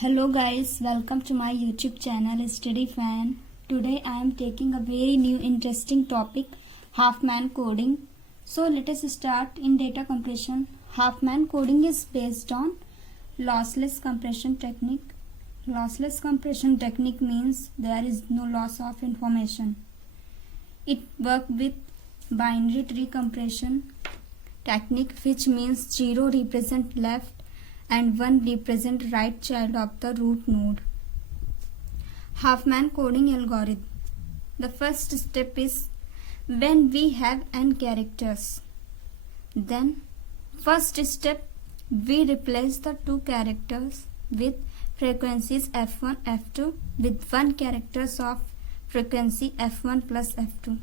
Hello guys, welcome to my YouTube channel Study Fan. Today I am taking a very new interesting topic, Huffman coding. So let us start in data compression. Huffman coding is based on lossless compression technique. Lossless compression technique means there is no loss of information. It works with binary tree compression technique, which means 0 represent left and 1 represent right child of the root node. Huffman coding algorithm. The first step is when we have n characters. Then first step, we replace the two characters with frequencies f1, f2 with 1 characters of frequency f1 plus f2.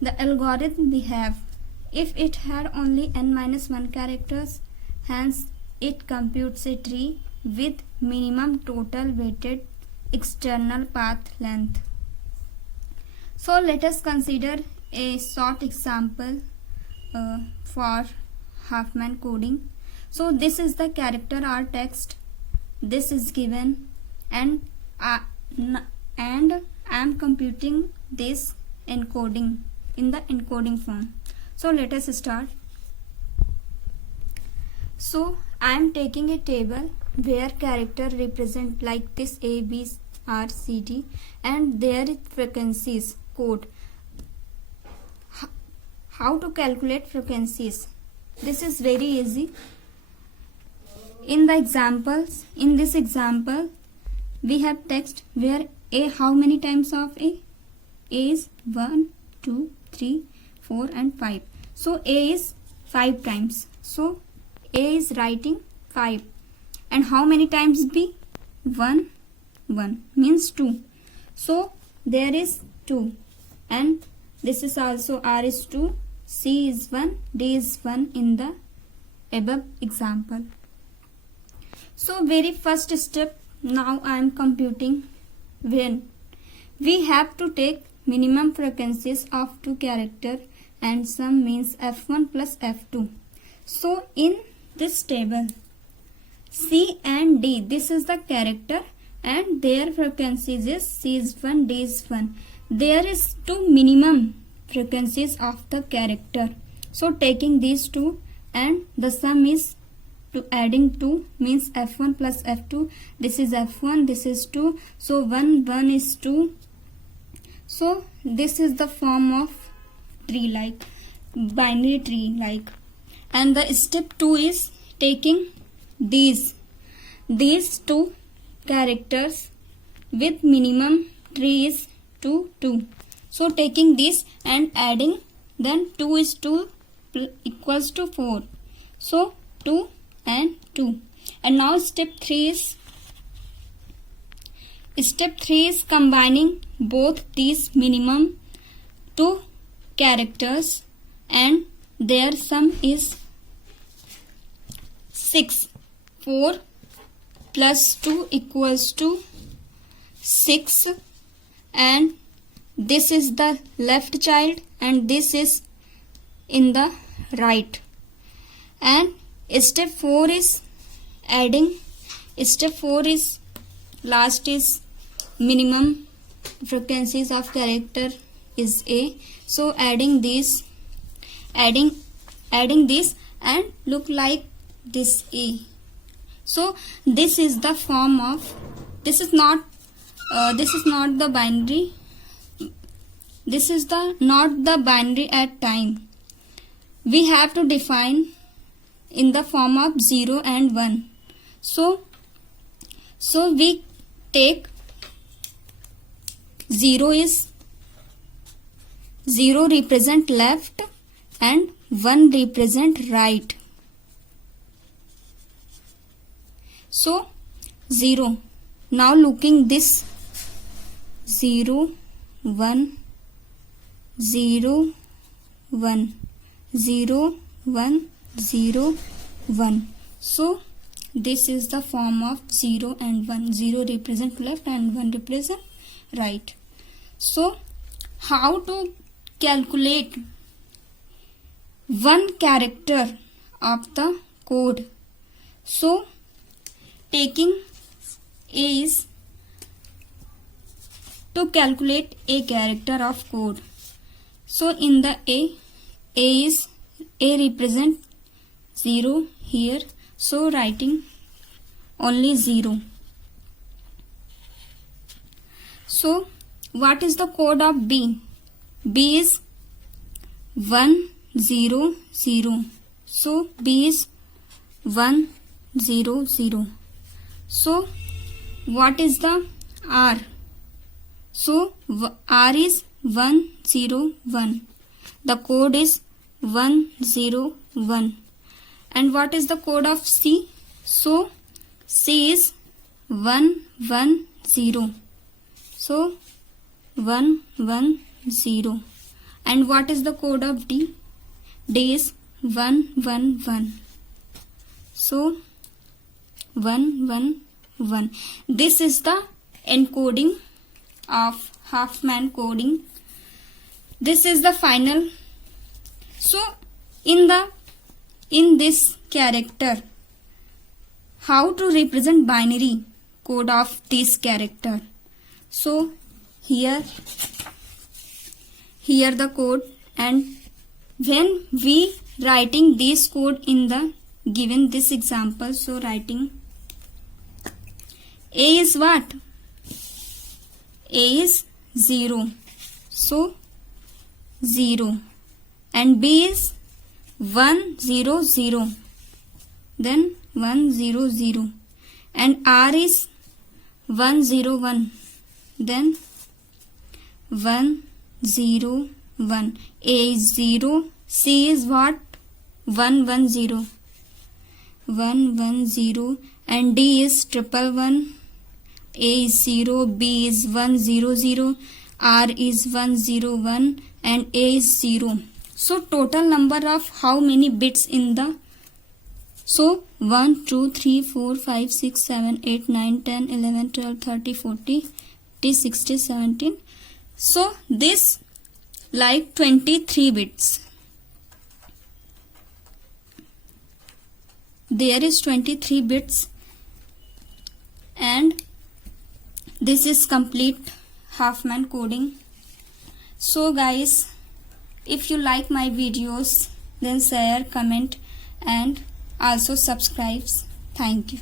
The algorithm we have, if it had only n minus 1 characters, hence it computes a tree with minimum total weighted external path length. So let us consider a short example for Huffman coding. So this is the character or text. This is given and I am computing this encoding in the encoding form. So let us start. So I am taking a table where character represent like this A, B, R, C, D, and there is frequencies code. How to calculate frequencies? This is very easy. In this example, we have text where A, how many times of A? A is 1, 2, 3, 4 and 5. So A is 5 times. So A is writing 5. And how many times B? 1, 1 means 2. So there is 2. And this is also R is 2, C is 1, D is 1 in the above example. So very first step, now I am computing when we have to take minimum frequencies of two characters and sum means f1 plus f2. So in this table, C and D, this is the character and their frequencies is C is 1, D is 1. There is two minimum frequencies of the character. So taking these two and the sum is to adding 2 means f1 plus f2. This is f1, this is 2. So 1 is 2. So this is the form of tree like binary tree like. And the step 2 is taking these two characters with minimum tree is 2, 2. So taking this and adding, then 2 is 2 equals to 4. So 2 and 2. And now step 3 is combining both these minimum two characters and their sum is 6. 4 plus 2 equals to 6 and this is the left child and this is in the right. And step 4 is adding. Step 4 is last is minimum frequencies of character is A. So adding this and look like this A. So this is the form of, this is not the binary. This is not the binary at time. We have to define in the form of 0 and 1. So we take 0 represent left and 1 represent right. So 0. Now looking this 0, 1, 0, 1, 0, 1, 0, 1. So this is the form of 0 and 1. 0 represent left and 1 represent right. So how to calculate one character of the code? So taking A is to calculate a character of code. So in the A represent 0 here. So writing only 0. So what is the code of B? B is 1 0 0. So B is 1 0 0. So what is the R? So R is 1 0 1. The code is 1 0 1. And what is the code of C? So C is 1 1 0. So 1 1 0. And what is the code of D? D is 1 1 1. So 1 1 1. This is the encoding of Huffman coding. This is the final. So in this character, how to represent binary code of this character? So here the code, and when we writing this code in the given this example, so writing A is what? A is 0. So 0. And B is 1 0 0. Then 1 0 0. And R is 1 0 1. Then 1 0 1. A is 0. C is what? 1 1 0. 1 1 0. And D is 1 1 1. A is 0, B is 1 0 0, R is 1 0 1, and A is 0. So total number of how many bits in the? So 1 2 3 4 5 6 7 8 9 10 11 12 30 40 50 60 70. So this like 23 bits. There is 23 bits, and this is complete Huffman coding. So guys, if you like my videos, then share, comment and also subscribe. Thank you.